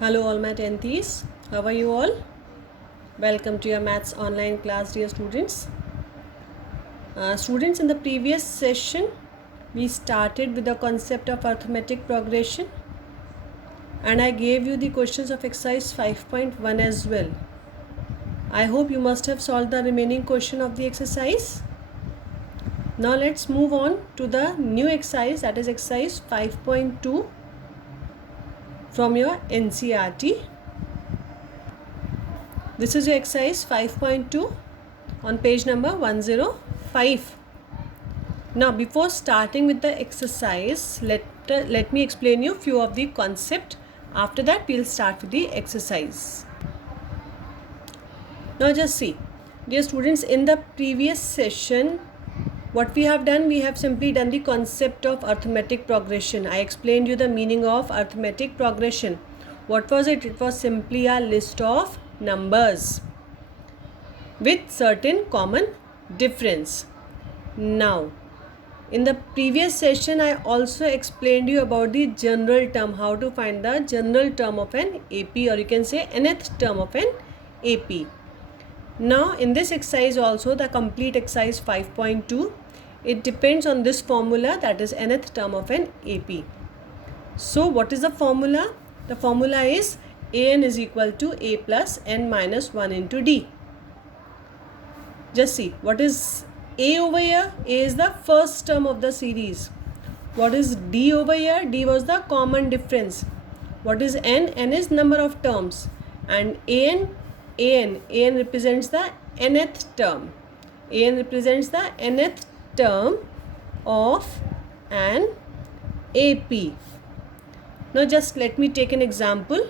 Hello all my 10th. How are you all? Welcome to your maths online class, dear students. Students, in the previous session we started with the concept of arithmetic progression and I gave you the questions of exercise 5.1 as well. I hope you must have solved the remaining question of the exercise. Now let's move on to the new exercise, that is exercise 5.2 from your NCERT. This is your exercise 5.2 on page number 105. Now before starting with the exercise, let me explain you few of the concept. After that we'll start with the exercise. Now just see, dear students, in the previous session what we have done, we have simply done the concept of arithmetic progression. I explained you the meaning of arithmetic progression. What was it? It was simply a list of numbers with certain common difference. Now, in the previous session, I also explained you about the general term, how to find the general term of an AP, or you can say nth term of an AP. Now, in this exercise also, the complete exercise 5.2, it depends on this formula, that is nth term of an AP. So, what is the formula? The formula is an is equal to a plus n minus 1 into d. Just see, what is a over here? A is the first term of the series. What is d over here? D was the common difference. What is n? N is number of terms. And an represents the nth term. An represents the nth term of an AP. Now just let me take an example.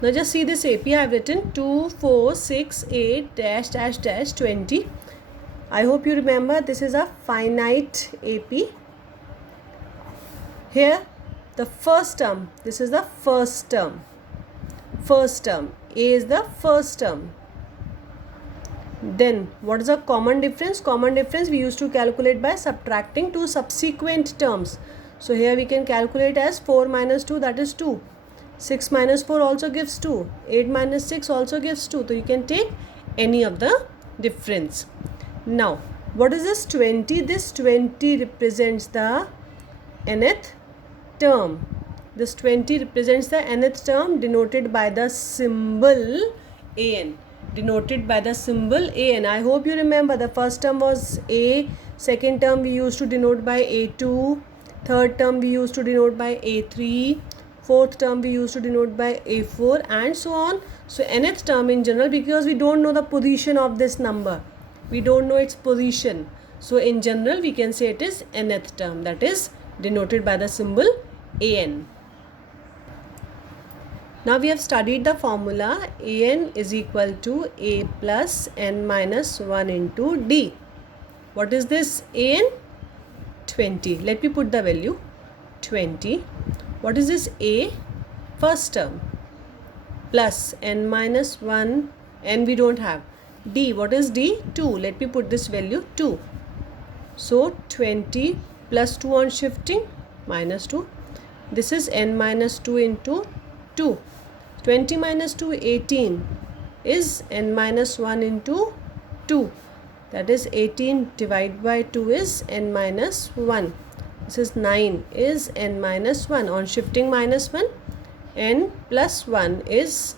Now just see this AP. I have written 2, 4, 6, 8, dash, dash, dash, 20. I hope you remember this is a finite AP. Here the first term, this is the first term. First term, A is the first term. Then what is the common difference? Common difference we used to calculate by subtracting two subsequent terms. So here we can calculate as 4 minus 2, that is 2. 6 minus 4 also gives 2. 8 minus 6 also gives 2. So you can take any of the difference. Now what is this 20? This 20 represents the nth term. This 20 represents the nth term denoted by the symbol an. Denoted by the symbol an. I hope you remember the first term was a, second term we used to denote by a2, third term we used to denote by a3, fourth term we used to denote by a4, and so on. So nth term in general, because we don't know the position of this number, we don't know its position, so in general we can say it is nth term, that is denoted by the symbol an. Now we have studied the formula an is equal to a plus n minus 1 into d. What is this an? 20. Let me put the value 20. What is this a? First term plus n minus 1, n we don't have. D, what is d? 2. Let me put this value 2. So 20 plus 2 on shifting minus 2. This is n minus 2 into 2. 20 minus 2, 18 is n minus 1 into 2. That is 18 divided by 2 is n minus 1. This is 9 is n minus 1. On shifting minus 1, n plus 1 is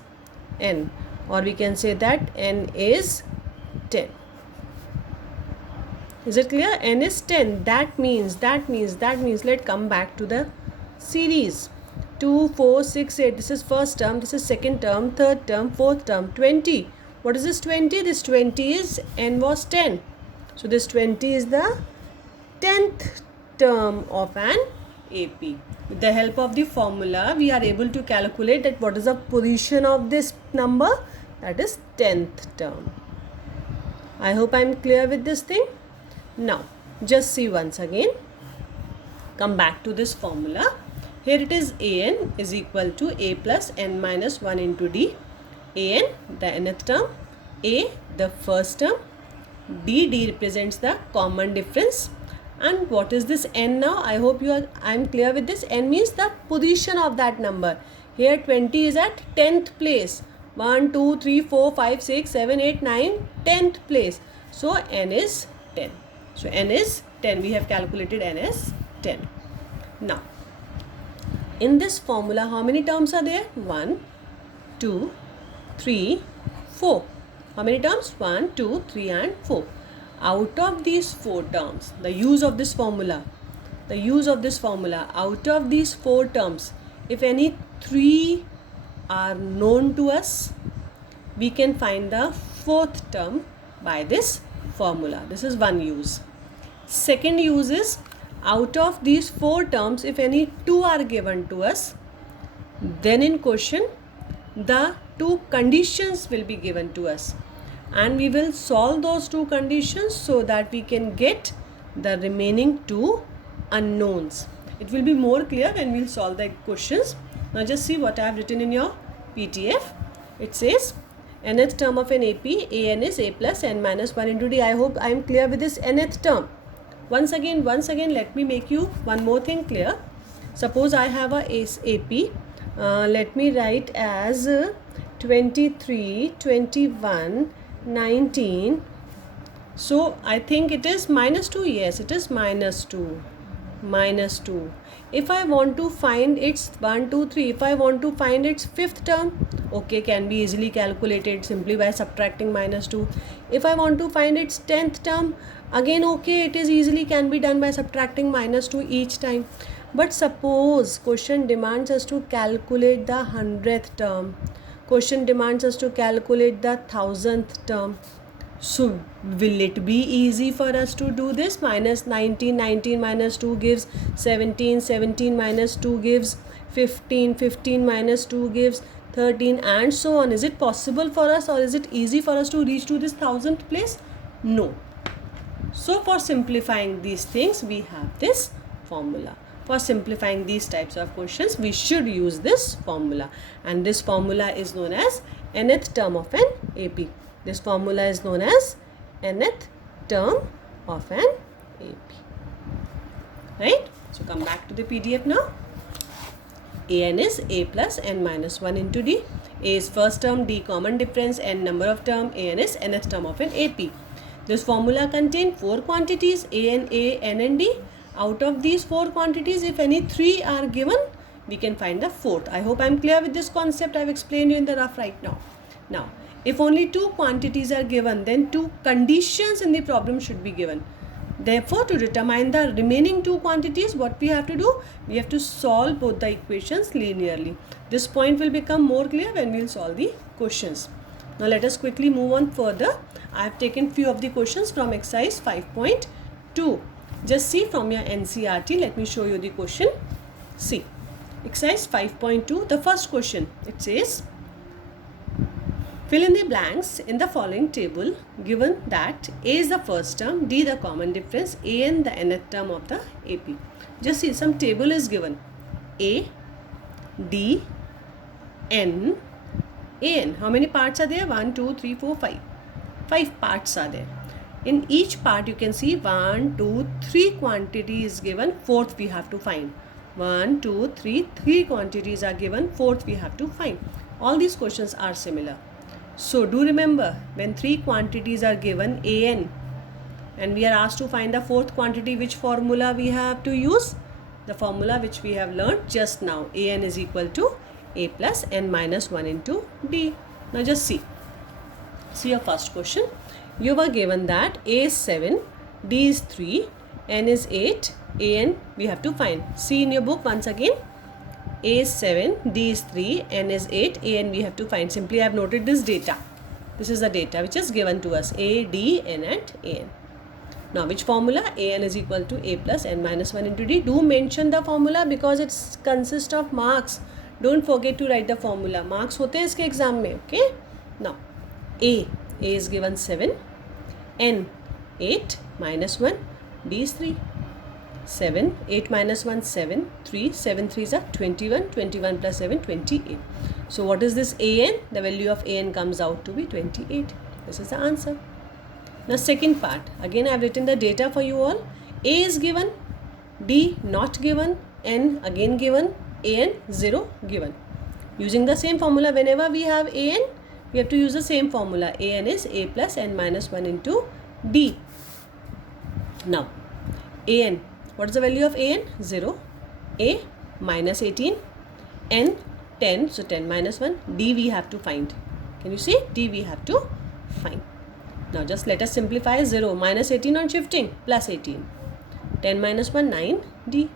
n. Or we can say that n is 10. Is it clear? N is 10. That means, let's come back to the series. 2, 4, 6, 8. This is first term, this is second term, third term, fourth term. 20. What is this 20? This 20 is, n was 10. So this 20 is the 10th term of an AP. With the help of the formula, we are able to calculate that what is the position of this number, that is 10th term. I hope I am clear with this thing. Now just see once again. Come back to this formula. Here it is an is equal to a plus n minus 1 into d. An the nth term, a the first term, d represents the common difference, And what is this n now? I hope I am clear with this. N means the position of that number. Here 20 is at 10th place. 1, 2, 3, 4, 5, 6, 7, 8, 9, 10th place. So n is 10. So n is 10. We have calculated n as 10. Now, in this formula, how many terms are there? 1, 2, 3, 4. How many terms? 1, 2, 3 and 4. Out of these 4 terms, the use of this formula, out of these 4 terms, if any 3 are known to us, we can find the 4th term by this formula. This is one use. Second use is, out of these 4 terms, if any 2 are given to us, then in question the 2 conditions will be given to us, and we will solve those 2 conditions so that we can get the remaining 2 unknowns. It will be more clear when we will solve the questions. Now just see what I have written in your PDF. It says nth term of an AP, an is a plus n minus 1 into d. I hope I am clear with this nth term. Once again, let me make you one more thing clear. Suppose I have a AP. Let me write as 23, 21, 19. So I think it is minus 2. Yes, it is minus 2. Minus 2. If I want to find its 1, 2, 3, if I want to find its 5th term, okay, can be easily calculated simply by subtracting minus 2. If I want to find its 10th term, again okay, it is easily can be done by subtracting minus 2 each time. But suppose question demands us to calculate the 100th term, question demands us to calculate the 1000th term. So will it be easy for us to do this? Minus 19, 19 minus 2 gives 17, 17 minus 2 gives 15, 15 minus 2 gives 13 and so on. Is it possible for us, or is it easy for us to reach to this 1000th place? No. So for simplifying these things, we have this formula. For simplifying these types of questions, we should use this formula, and this formula is known as nth term of an AP. This formula is known as nth term of an AP. Right? So come back to the PDF now. An is a plus n minus 1 into d. A is first term, d common difference, n number of term, an is nth term of an AP. This formula contains 4 quantities, an, n and d. Out of these 4 quantities, if any 3 are given, we can find the 4th. I hope I am clear with this concept I have explained you in the rough right now. Now, if only 2 quantities are given, then 2 conditions in the problem should be given. Therefore, to determine the remaining 2 quantities, what we have to do? We have to solve both the equations linearly. This point will become more clear when we will solve the questions. Now, let us quickly move on further. I have taken few of the questions from exercise 5.2. Just see from your NCERT. Let me show you the question. See, exercise 5.2, the first question. It says, fill in the blanks in the following table given that A is the first term, D the common difference, An the nth term of the AP. Just see, some table is given. A, D, N, An. How many parts are there? 1, 2, 3, 4, 5. 5 parts are there. In each part you can see 1, 2, 3 quantities given, 4th we have to find. 1, 2, 3, 3 quantities are given, 4th we have to find. All these questions are similar. So do remember, when 3 quantities are given, An, and we are asked to find the 4th quantity, which formula we have to use? The formula which we have learned just now. An is equal to a plus n minus 1 into d. Now just see. See your first question. You were given that A is 7, D is 3, N is 8, An we have to find. See in your book once again. A is 7, D is 3, N is 8, An we have to find. Simply I have noted this data. This is the data which is given to us. A, D, N and An. Now which formula? An is equal to A plus N minus 1 into D. Do mention the formula because it consists of marks. Don't forget to write the formula. Marks hote hain iske exam mein. Okay. Now A is given 7. N 8 minus 1, D is 3. 7, 8 minus 1, 7, 3, 7 3s are 21, 21 plus 7, 28. So what is this An? The value of An comes out to be 28. This is the answer. Now second part, again I have written the data for you all. A is given, D not given, N again given, An 0 given. Using the same formula, whenever we have an, we have to use the same formula. An is a plus n minus 1 into d. Now, an, what is the value of an? 0. A minus 18, n 10, so 10 minus 1, d we have to find. Can you see? D we have to find. Now just let us simplify. 0 minus 18 on shifting, plus 18. 10 minus 1, 9, d.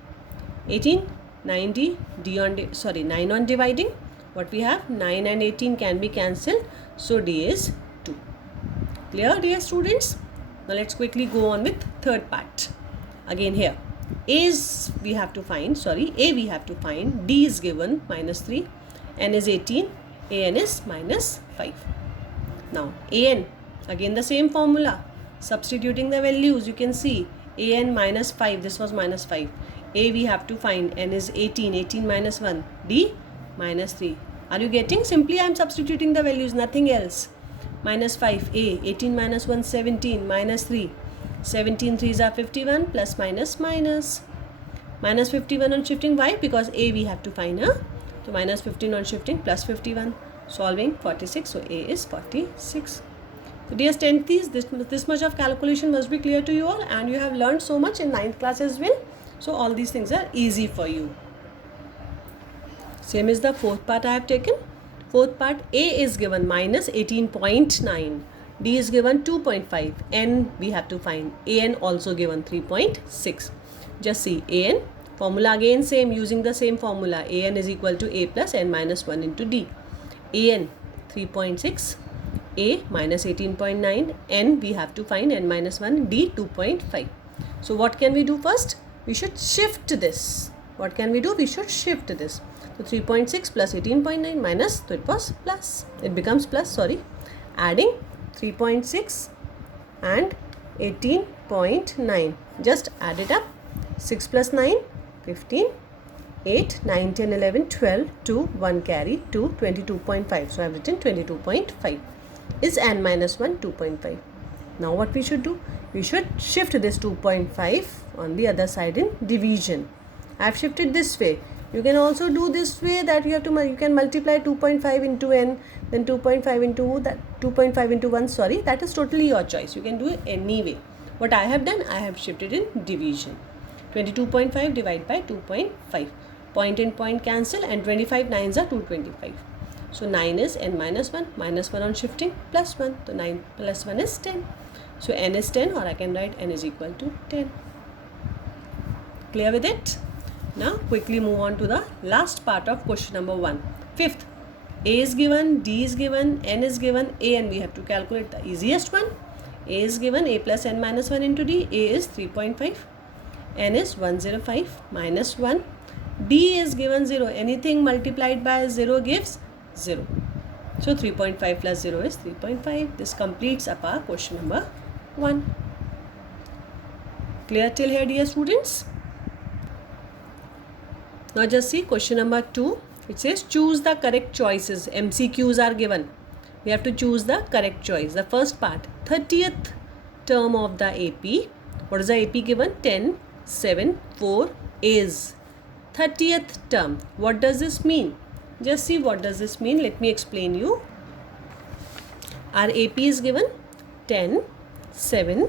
18, 9d, 9 on dividing. What we have? 9 and 18 can be cancelled. So D is 2. Clear, dear students? Now let's quickly go on with third part. Again here, A we have to find, D is given minus 3, N is 18, An is minus 5. Now An, again the same formula. Substituting the values, you can see An minus 5, this was minus 5. A we have to find, N is 18, 18 minus 1, D minus 3. Are you getting? Simply I am substituting the values, nothing else. Minus 5, A, 18 minus 1, 17, minus 3. 17 3s are 51, plus minus minus. Minus 51 on shifting, why? Because A we have to find, So minus 15 on shifting, plus 51. Solving 46, so A is 46. So dear tenths, this much of calculation must be clear to you all, and you have learned so much in 9th class as well. So all these things are easy for you. Same is the fourth part I have taken. Fourth part, A is given minus 18.9. D is given 2.5. N we have to find. An also given 3.6. Just see An. Formula again same, using the same formula. An is equal to A plus N minus 1 into D. An 3.6. A minus 18.9. N we have to find N minus 1. D 2.5. So what can we do first? We should shift this. What can we do? We should shift this. So 3.6 plus 18.9 minus, so it was plus. It becomes plus, sorry. Adding 3.6 and 18.9. Just add it up. 6 plus 9, 15. 8, 9, 10, 11, 12, 2, 1 carry, 2, 22.5. So I have written 22.5. Is n minus 1, 2.5. Now what we should do? We should shift this 2.5 on the other side in division. I have shifted this way. You can also do this way, that you can multiply 2.5 into n, then 2.5 into that, 2.5 into 1, sorry, that is totally your choice. You can do it any way. What I have done, I have shifted in division. 22.5 divided by 2.5. Point and point cancel, and 25 9s are 225. So 9 is n minus 1, minus 1 on shifting, plus 1. So 9 plus 1 is 10. So n is 10, or I can write n is equal to 10. Clear with it? Now quickly move on to the last part of question number 1. Fifth, A is given, D is given, N is given, A, and we have to calculate the easiest one. A is given, A plus N minus 1 into D. A is 3.5. N is 105 minus 1. D is given 0. Anything multiplied by 0 gives 0. So 3.5 plus 0 is 3.5. This completes up our question number 1. Clear till here, dear students? Now just see question number 2. It says choose the correct choices. MCQs are given. We have to choose the correct choice. The first part, 30th term of the AP. What is the AP given? 10, 7, 4 is 30th term. What does this mean? Just see what does this mean. Let me explain you. Our AP is given 10, 7,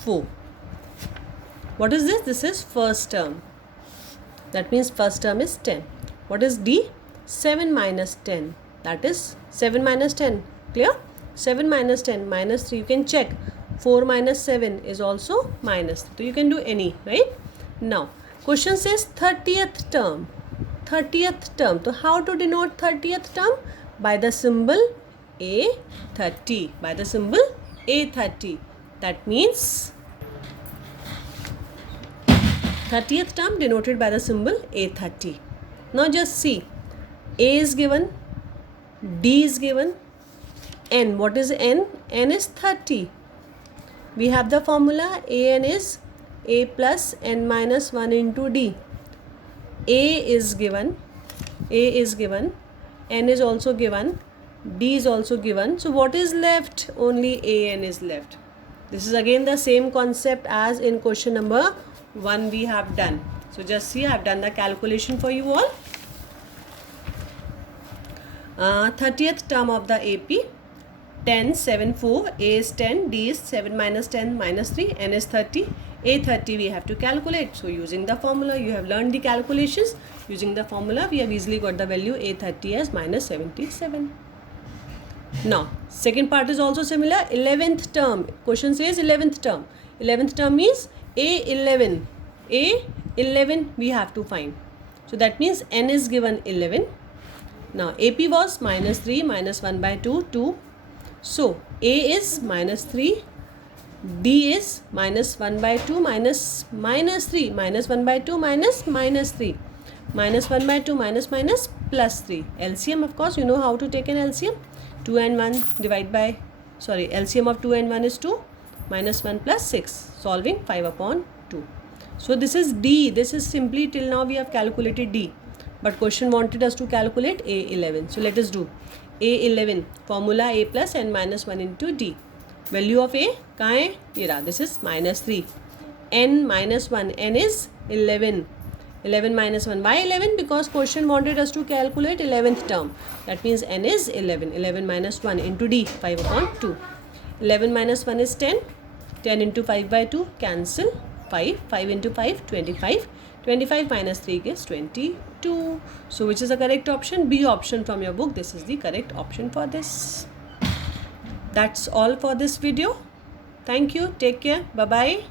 4. What is this? This is first term. That means first term is 10. What is D? 7 minus 10. That is 7 minus 10. Clear? 7 minus 10 minus 3. You can check. 4 minus 7 is also minus 3. So you can do any, right? Now, question says 30th term. 30th term. So how to denote 30th term? By the symbol A30. By the symbol A30. That means 30th term denoted by the symbol A30. Now just see. A is given. D is given. N. What is N? N is 30. We have the formula. An is A plus N minus 1 into D. A is given. A is given. N is also given. D is also given. So what is left? Only An is left. This is again the same concept as in question number 1 we have done. So just see, I have done the calculation for you all. 30th term of the AP, 10, 7, 4, A is 10, D is 7 minus 10 minus 3, N is 30, A 30 we have to calculate. So using the formula, you have learned the calculations. Using the formula, we have easily got the value A 30 as minus 77. Now, second part is also similar. 11th term. Question says 11th term. 11th term means A11. A11 we have to find. So that means N is given 11. Now, AP was minus 3 minus 1 by 2, 2. So, A is minus 3. D is minus 1 by 2 minus 3. Minus 1 by 2 minus 3. Minus 1 by 2 minus plus 3. LCM, of course, you know how to take an LCM. 2 and 1 divide by, LCM of 2 and 1 is 2. Minus 1 plus 6. Solving 5 upon 2. So this is D. This is simply till now we have calculated D. But question wanted us to calculate A11. So let us do. A11. Formula A plus N minus 1 into D. Value of A, kahan hai? Ye raha. This is minus 3. N minus 1. N is 11. 11 minus 1. Why 11? Because question wanted us to calculate 11th term. That means N is 11. 11 minus 1 into D. 5 upon 2. 11 minus 1 is 10. 10 into 5 by 2. Cancel. 5. 5 into 5. 25. 25 minus 3 is 22. So which is the correct option? B option from your book. This is the correct option for this. That's all for this video. Thank you. Take care. Bye-bye.